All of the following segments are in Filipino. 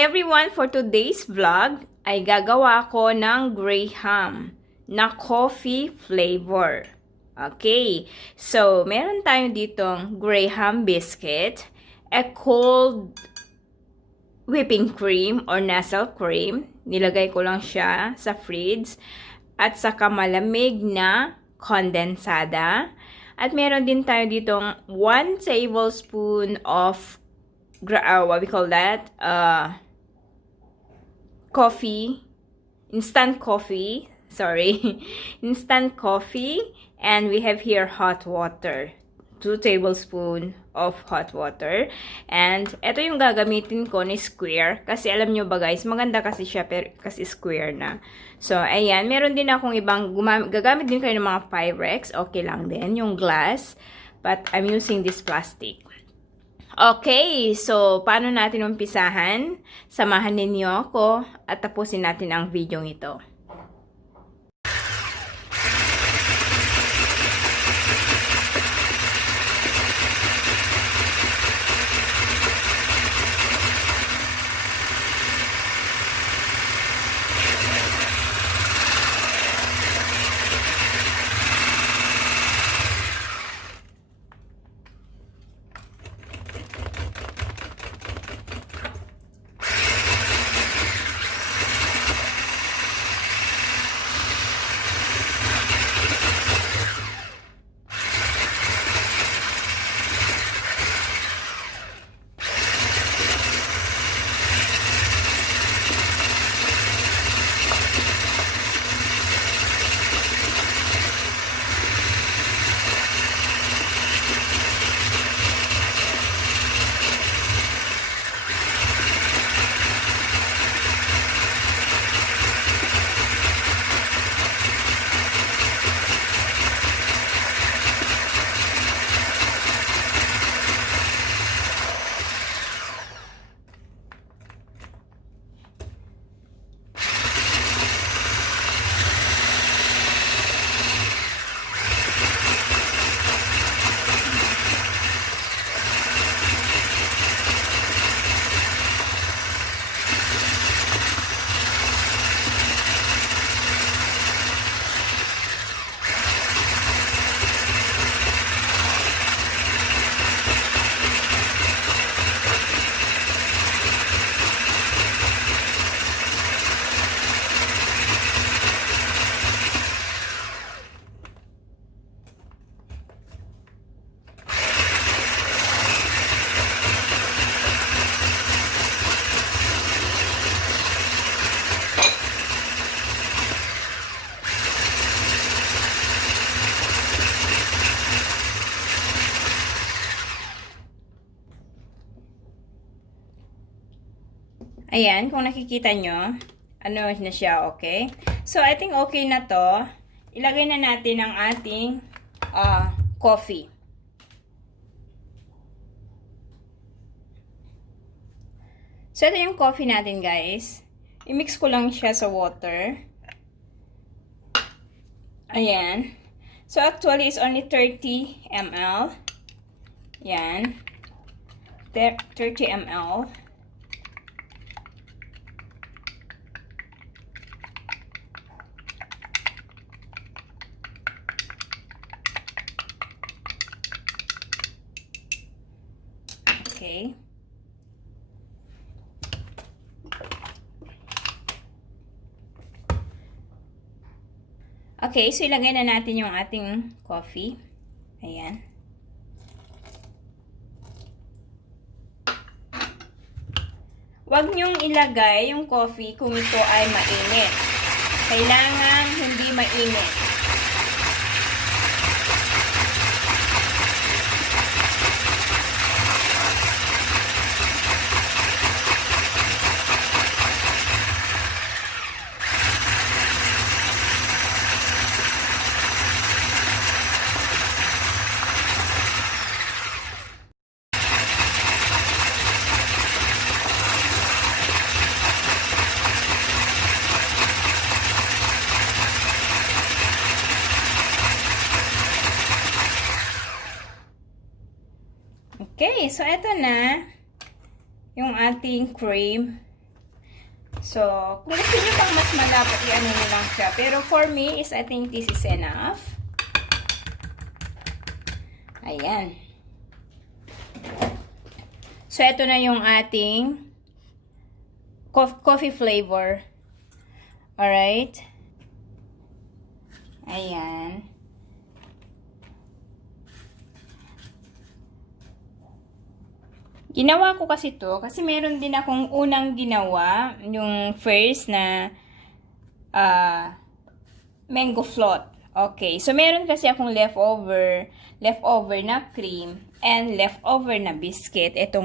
Everyone, for today's vlog ay gagawa ko ng graham na coffee flavor. Okay, so meron tayo ditong graham biscuit, a cold whipping cream or nestle cream. Nilagay ko lang siya sa fridge at saka malamig na kondensada. At meron din tayo ditong 1 tablespoon of what we call that? Coffee, instant coffee, instant coffee, and we have here hot water, 2 tablespoons of hot water, and ito yung gagamitin ko ni square, kasi alam nyo ba guys, maganda kasi siya, pero kasi square na. So, ayan, meron din akong ibang, gagamit din kayo ng mga Pyrex, okay lang din, yung glass, but I'm using this plastic. Okay, so paano natin umpisahan? Samahan ninyo ako at tapusin natin ang video ito. Ayan, kung nakikita nyo, ano na siya, okay? So, I think okay na to. Ilagay na natin ang ating coffee. So, ito yung coffee natin, guys. I-mix ko lang siya sa water. Ayan. So, actually, it's only 30 ml. Ayan. 30 ml. Okay. Okay, so ilagay na natin yung ating coffee. Ayan. Huwag niyong ilagay yung coffee kung ito ay mainit. Kailangan hindi mainit. Okay, so eto na yung ating cream So, kung gusto nyo pang mas malapot, i-ano nyo lang siya. Pero for me, I think this is enough. Ayan. So, ito na yung ating coffee flavor. Alright. Ayan. Ginawa ko kasi to kasi meron din akong unang ginawa, yung first na mango float. Okay, so meron kasi akong leftover na cream and leftover na biscuit. Ito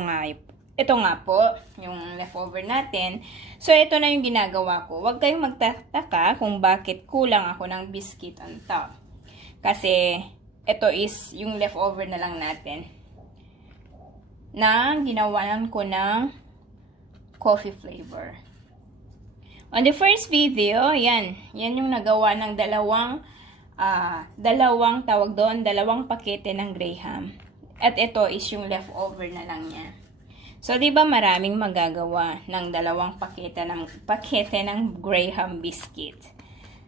nga po, yung leftover natin. So ito na yung ginagawa ko. Huwag kayong magtataka kung bakit kulang ako ng biscuit on top. Kasi ito is yung leftover na lang natin na ginawan ko ng coffee flavor. On the first video, yan yung nagawa ng dalawang pakete ng Graham. At ito is yung leftover na lang niya. So, di ba maraming magagawa ng dalawang pakete ng Graham biscuit.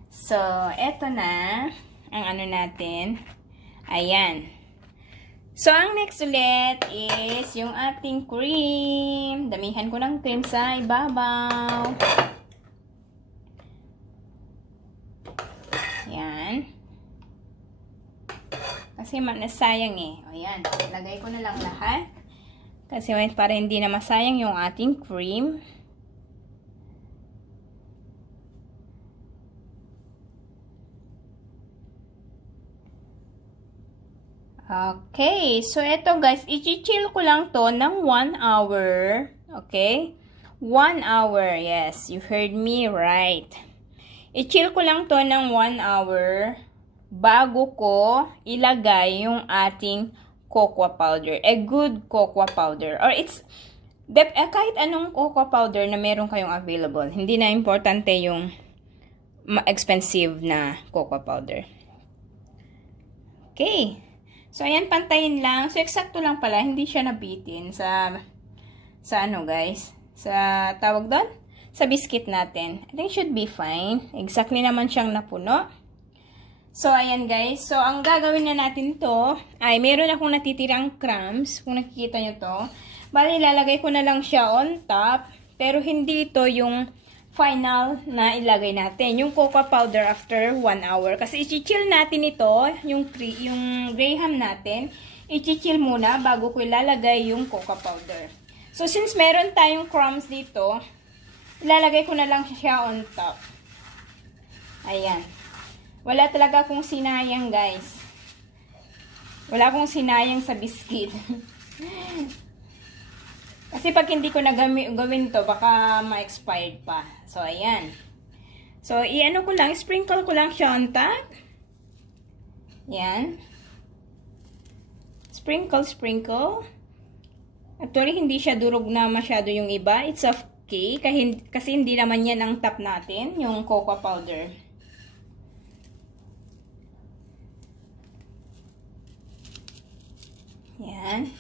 So, eto na ang ano natin. Ayan. So, ang next ulit is yung ating cream. Damihan ko ng cream sa ibabaw. Yan. Kasi nasayang eh. O yan. Lagay ko na lang lahat. Kasi para hindi na masayang yung ating cream. Okay, so eto guys, i-chill ko lang to ng 1 hour. Okay? 1 hour, yes, you heard me right. I-chill ko lang to ng 1 hour bago ko ilagay yung ating cocoa powder. A good cocoa powder. Or kahit anong cocoa powder na meron kayong available. Hindi na importante yung expensive na cocoa powder. Okay. So, ayan, pantayin lang. So, eksakto lang pala. Hindi siya nabitin sa ano, guys? Sa, tawag doon? Sa biscuit natin. I think should be fine. Exactly naman siyang napuno. So, ayan, guys. So, ang gagawin na natin to, ay meron akong natitirang crumbs. Kung nakikita nyo to. Bali, ilalagay ko na lang siya on top. Pero, hindi ito yung final na ilagay natin. Yung cocoa powder after 1 hour. Kasi i-chill natin ito, yung Graham natin, i-chill muna bago ko ilalagay yung cocoa powder. So, since meron tayong crumbs dito, ilalagay ko na lang siya on top. Ayan. Wala talaga akong sinayang, guys. Wala akong sinayang sa biscuit. Kasi pag hindi ko na gawin to, baka ma-expired pa. So, ayan. So, i-ano ko lang, sprinkle ko lang siya on top. Ayan. Sprinkle, sprinkle. Actually, hindi siya durog na masyado yung iba. It's okay. Kasi hindi naman yan ang top natin, yung cocoa powder. Ayan.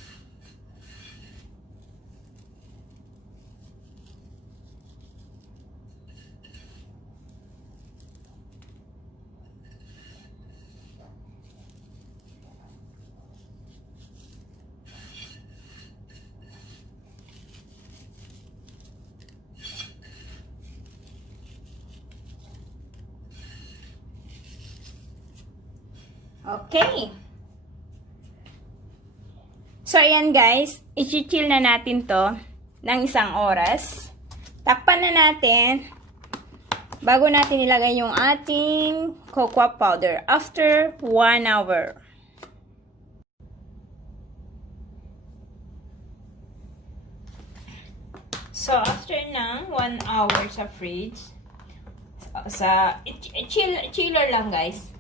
Okay. So, ayan guys. I-chill na natin to ng 1 oras. Takpan na natin bago natin ilagay yung ating cocoa powder after 1 hour. So, after ng 1 hour sa fridge, chiller lang guys.